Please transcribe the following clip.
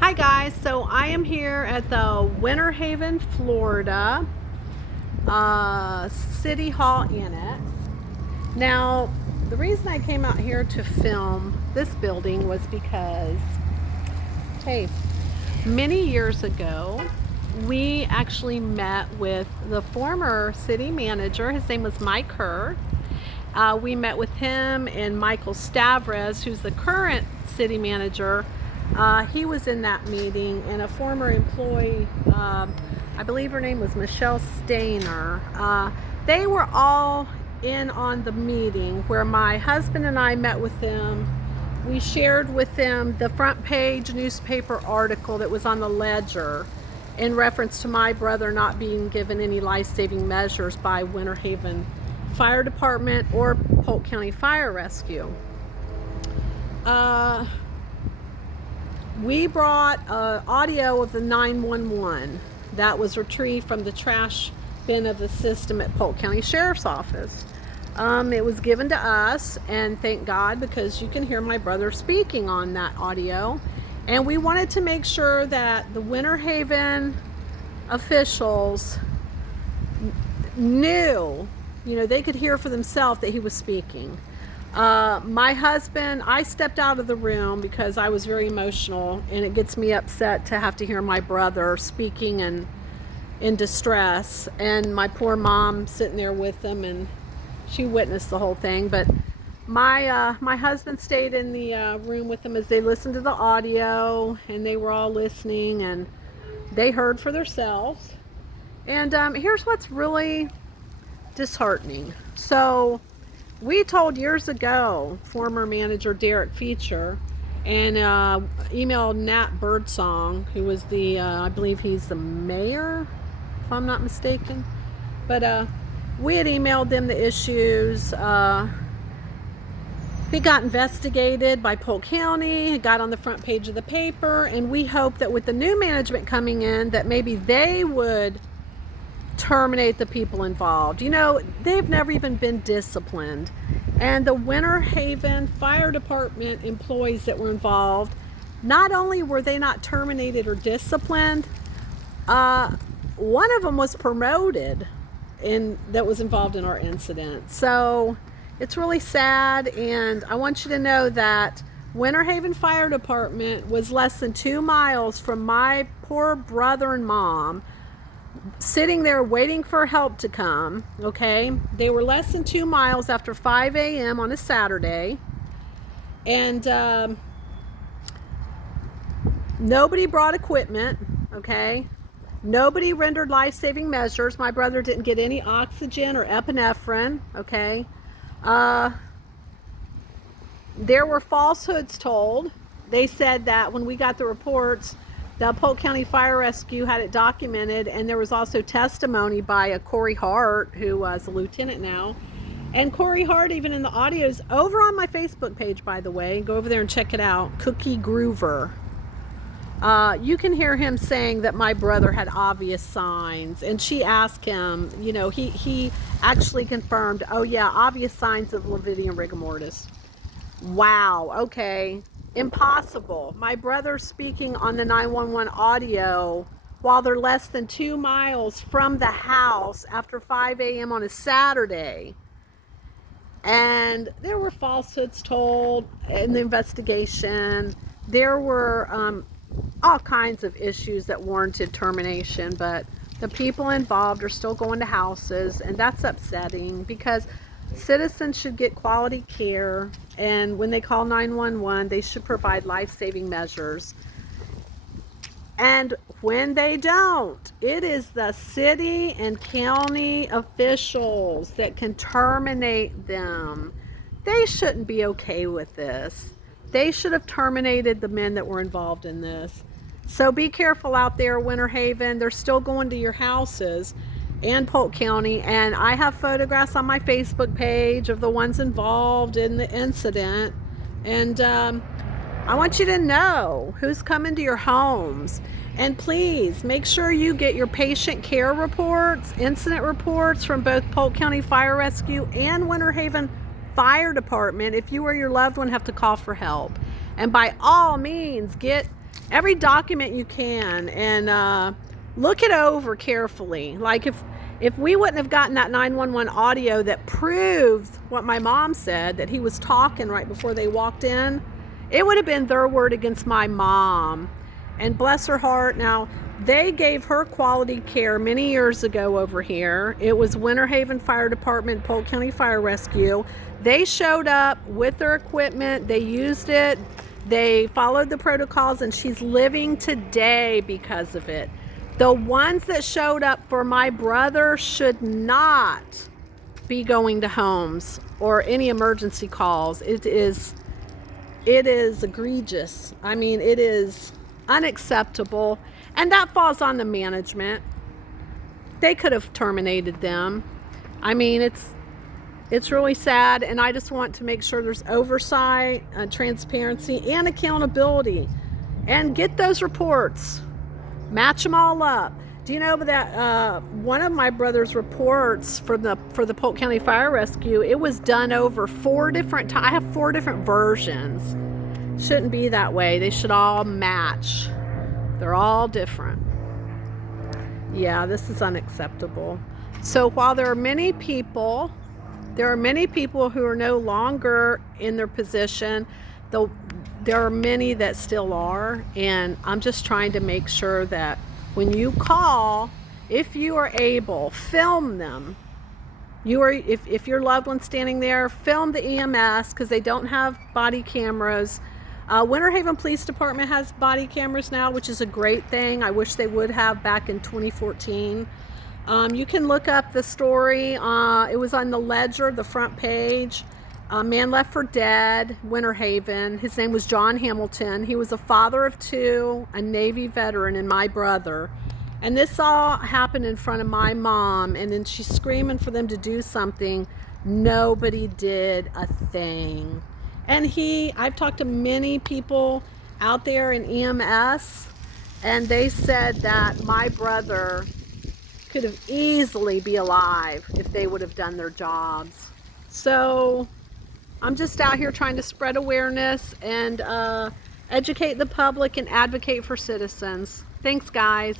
Hi guys, so I am here at the Winter Haven, Florida City Hall Annex. Now, the reason I came out here to film this building was because, hey, many years ago, we actually met with the former city manager. His name was Mike Kerr. We met with him and Michael Stavres, who's the current city manager. He was in that meeting, and a former employee, I believe her name was Michelle Stainer. They were all in on the meeting where my husband and I met with them. We shared with them the front page newspaper article that was on the Ledger in reference to my brother not being given any life-saving measures by Winter Haven Fire Department or Polk County Fire Rescue. We brought audio of the 911 that was retrieved from the trash bin of the system at Polk County Sheriff's Office. It was given to us, and thank God, because you can hear my brother speaking on that audio. And we wanted to make sure that the Winter Haven officials knew, they could hear for themselves that he was speaking. My husband, I stepped out of the room because I was very emotional, and it gets me upset to have to hear my brother speaking and in distress, and my poor mom sitting there with them, and she witnessed the whole thing. But my husband stayed in the room with them as they listened to the audio, and they were all listening, and they heard for themselves. And here's what's really disheartening. So we told years ago, former manager Derek Feature, and emailed Nat Birdsong, who was the, I believe he's the mayor, if I'm not mistaken. But we had emailed them the issues. It got investigated by Polk County, it got on the front page of the paper, and we hope that with the new management coming in, that maybe they would terminate the people involved. They've never even been disciplined. And the Winter Haven Fire Department employees that were involved, not only were they not terminated or disciplined, one of them was promoted that was involved in our incident. So it's really sad, and I want you to know that Winter Haven Fire Department was less than 2 miles from my poor brother and mom, sitting there waiting for help to come. Okay, they were less than 2 miles after 5 a.m. on a Saturday, and nobody brought equipment. Okay, nobody rendered life-saving measures. My brother didn't get any oxygen or epinephrine. Okay, there were falsehoods told. They said that when we got the reports, the Polk County Fire Rescue had it documented, and there was also testimony by a Corey Hart, who was a lieutenant now. And Corey Hart, even in the audios, over on my Facebook page, by the way, go over there and check it out, Cookie Groover. You can hear him saying that my brother had obvious signs, and she asked him, he actually confirmed, oh yeah, obvious signs of Levidian rigor mortis. Wow, okay. Impossible. My brother speaking on the 911 audio while they're less than 2 miles from the house after 5 a.m. on a Saturday. And there were falsehoods told in the investigation. There were all kinds of issues that warranted termination, but the people involved are still going to houses, and that's upsetting because citizens should get quality care, and when they call 911, they should provide life-saving measures. And when they don't, it is the city and county officials that can terminate them. They shouldn't be okay with this. They should have terminated the men that were involved in this. So be careful out there, Winter Haven. They're still going to your houses and Polk County, and I have photographs on my Facebook page of the ones involved in the incident, and I want you to know who's coming to your homes. And please make sure you get your patient care reports, incident reports from both Polk County Fire Rescue and Winter Haven Fire Department if you or your loved one have to call for help. And by all means, get every document you can, and look it over carefully. Like if we wouldn't have gotten that 911 audio that proved what my mom said, that he was talking right before they walked in, it would have been their word against my mom. And bless her heart, now they gave her quality care many years ago over here. It was Winter Haven Fire Department, Polk County Fire Rescue. They showed up with their equipment, they used it, they followed the protocols, and she's living today because of it. The ones that showed up for my brother should not be going to homes or any emergency calls. It is egregious. I mean, it is unacceptable, and that falls on the management. They could have terminated them. I mean, it's really sad, and I just want to make sure there's oversight, transparency, and accountability, and get those reports, match them all up. Do you know that one of my brother's reports for the Polk County Fire Rescue, it was done over 4 different times. I have 4 different versions. Shouldn't be that way. They should all match. They're all different. Yeah, this is unacceptable. So while there are many people who are no longer in their position, though there are many that still are, and I'm just trying to make sure that when you call, if you are able, film them. If your loved one's standing there, film the EMS, because they don't have body cameras. Winter Haven Police Department has body cameras now, which is a great thing. I wish they would have back in 2014. You can look up the story. It was on the Ledger, the front page. A man left for dead, Winter Haven. His name was John Hamilton. He was a father of 2, a Navy veteran, and my brother. And this all happened in front of my mom, and then she's screaming for them to do something. Nobody did a thing. And I've talked to many people out there in EMS, and they said that my brother could have easily be alive if they would have done their jobs. So I'm just out here trying to spread awareness and educate the public and advocate for citizens. Thanks, guys.